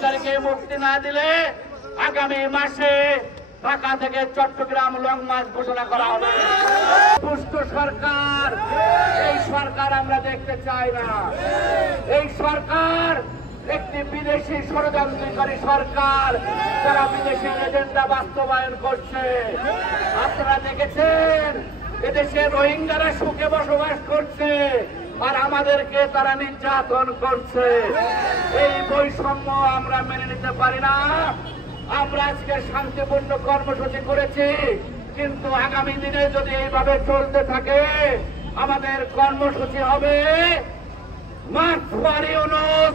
ব্রহ্মচারীকে মুক্তি না দিলে আগামী মাসে ঢাকা থেকে চট্টগ্রাম লং মার্চ ঘোষণা করা হবে। দুষ্ট সরকার, এই সরকার আমরা দেখতে চাই না। এই সরকার একটি বিদেশি ষড়যন্ত্রকারী সরকার, যারা বিদেশি এজেন্ডা বাস্তবায়ন করছে। আপনারা দেখেছেন এদেশে রোহিঙ্গারা সুখে বসবাস করছে আর আমাদেরকে তারা নির্যাতন করছে। এই বৈষম্য আমরা মেনে নিতে পারি না। আমরা আজকে শান্তিপূর্ণ কর্মসূচি করেছি, কিন্তু আগামী দিনে যদি এইভাবে চলতে থাকে আমাদের কর্মসূচি হবে March for Yunus,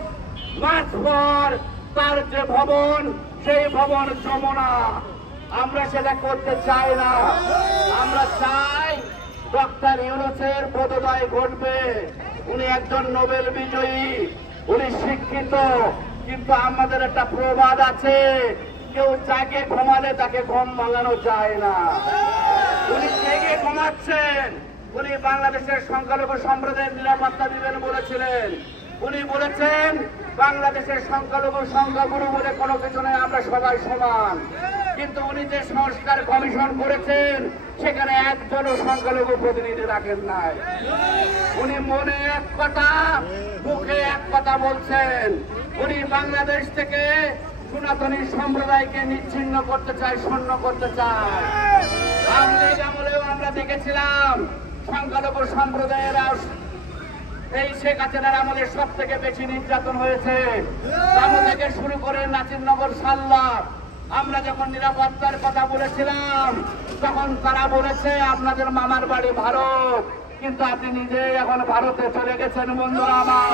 March for তার যে ভবন, সেই ভবন যমুনা। আমরা সেটা করতে চাই না। আমরা চাই ডক্টর ইউনূসের পদোদয় ঘটবে। উনি একজন নোবেল বিজয়ী, উনি শিক্ষিত, কিন্তু আমাদের একটা প্রবাদ আছে, কেউ জাগে ঘুমালে তাকে ঘুম ভাঙানো যায় না। উনি জেগে ঘুমাচ্ছেন। উনি বাংলাদেশের সংখ্যালঘু সম্প্রদায়ের নিরাপত্তা দিবেন বলেছিলেন। উনি বলেছেন বাংলাদেশের সংখ্যালঘু সংখ্যাগুরু বলে কোনো কিছু নেই, আমরা সবাই সমান। কিন্তু উনি যে সংস্কার কমিশন করেছেন সেখানে একজনও সংখ্যালঘু প্রতিনিধি রাখেন নাই। উনি মনে এক কথা, মুখে এক কথা বলছেন। উনি বাংলাদেশ থেকে সনাতনী সম্প্রদায়কে নিচ্ছিন্ন করতে চায়, শূন্য করতে চায়। আমলেও আমরা দেখেছিলাম সংখ্যালঘু সম্প্রদায়েরা এই শেখ হাসিনার আমলে সব থেকে বেশি নির্যাতন হয়েছে। তার থেকে শুরু করে নাসিরনগর সাল্লা। আমরা যখন নিরাপত্তার কথা বলেছিলাম তখন তারা বলেছে আপনাদের মামার বাড়ি ভারত, কিন্তু আপনি নিজে এখন ভারতে চলে গেছেন। বন্ধুরা আমার,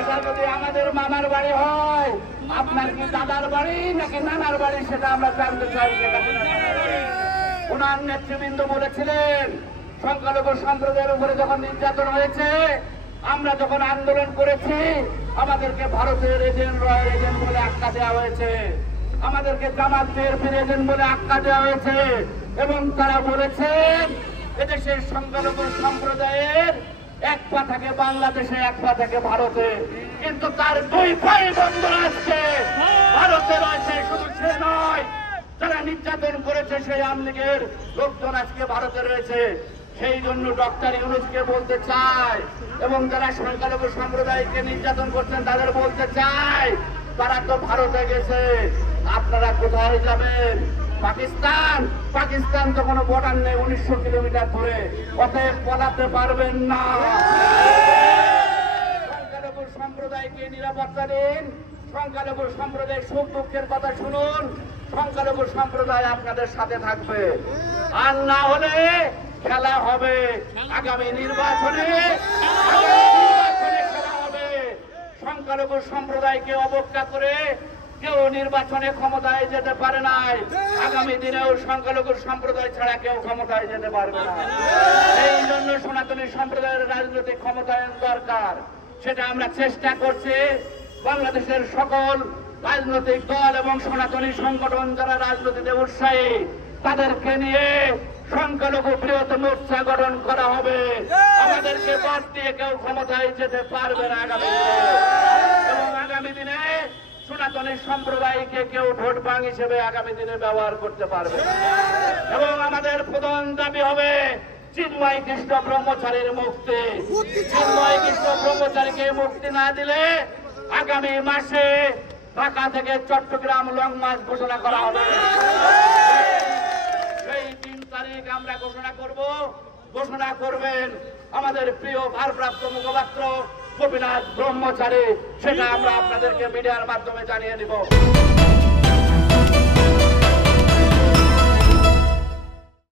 এটা যদি আমাদের মামার বাড়ি হয়, আপনার কি দাদার বাড়ি নাকি নানার বাড়ি সেটা আমরা জানতে চাই। ওনার নেতৃবৃন্দ বলেছিলেন সংখ্যালঘু সম্প্রদায়ের উপরে যখন নির্যাতন হয়েছে, আমরা যখন আন্দোলন করেছি আমাদেরকে ভারতের এজেন্ট, রয়্যাল এজেন্ট বলে আখ্যা দেওয়া হয়েছে, আমাদেরকে জামাত বিএনপির এজেন্ট বলে আখ্যা দেওয়া হয়েছে। এবং তারা বলেছেন এদেশের সংখ্যালঘু সম্প্রদায়ের এক পা থাকে বাংলাদেশে, এক পা থাকে ভারতে, কিন্তু তার দুই ভাই বন্ধুরা আজকে ভারতে রয়েছে। শুধু সে নয়, যারা নির্যাতন করেছে সেই আওয়ামী লীগের লোকজন আজকে ভারতে রয়েছে। সেই জন্য ডক্টর ইউনূসকে বলতে চাই, এবং যারা সংখ্যালঘু সম্প্রদায়কে নির্যাতন করছেন তাদের বলতে চাই, তারা তো ভারতে গেছে, আপনারা কোথায় যাবেন? পাকিস্তান। পাকিস্তান তো কোনো বর্ডার নেই 1900 কিলোমিটার ধরে, অতএব পলাতে পারবেন না। সংখ্যালঘু সম্প্রদায়কে নিরাপত্তা দিন, সংখ্যালঘু সম্প্রদায়ের সুখ দুঃখের কথা শুনুন, সংখ্যালঘু সম্প্রদায় আপনাদের সাথে থাকবে। আর না হলে খেলা হবে আগামী নির্বাচনে, খেলা হবে। সংখ্যালঘু সম্প্রদায়কে অবজ্ঞা করে কেউ নির্বাচনে ক্ষমতায় যেতে পারে নাই। আগামী দিনেও সংখ্যালঘু সম্প্রদায় ছাড়া কেউ ক্ষমতায় যেতে পারবে না। এই জন্য সনাতনী সম্প্রদায়ের রাজনৈতিক ক্ষমতায়ন দরকার। সেটা আমরা চেষ্টা করছি। বাংলাদেশের সকল রাজনৈতিক দল এবং সনাতনী সংগঠন যারা রাজনীতিতে উৎসাহী, তাদেরকে নিয়ে সংখ্যালঘু বৃহৎ মোর্চা গঠন করা হবে। আমাদেরকে বাদ দিয়ে কেউ ক্ষমতায় যেতে পারবে না আগামী দিনে। এবং আগামী দিনে সনাতনী সম্প্রদায়কে কেউ ভোট ব্যাংক হিসেবে আগামী দিনে ব্যবহার করতে পারবে। এবং আমাদের প্রধান দাবি হবে চিন্ময় কৃষ্ণ ব্রহ্মচারীর মুক্তি। চিন্ময় কৃষ্ণ ব্রহ্মচারীকে মুক্তি না দিলে আগামী মাসে ঢাকা থেকে চট্টগ্রাম লং মার্চ ঘোষণা করা হবে। সেই 3 তারিখ আমরা ঘোষণা করব। ঘোষণা করবেন আমাদের প্রিয় ভারপ্রাপ্ত মুখপাত্র গোপীনাথ ব্রহ্মচারী। সেটা আমরা আপনাদেরকে মিডিয়ার মাধ্যমে জানিয়ে দিব।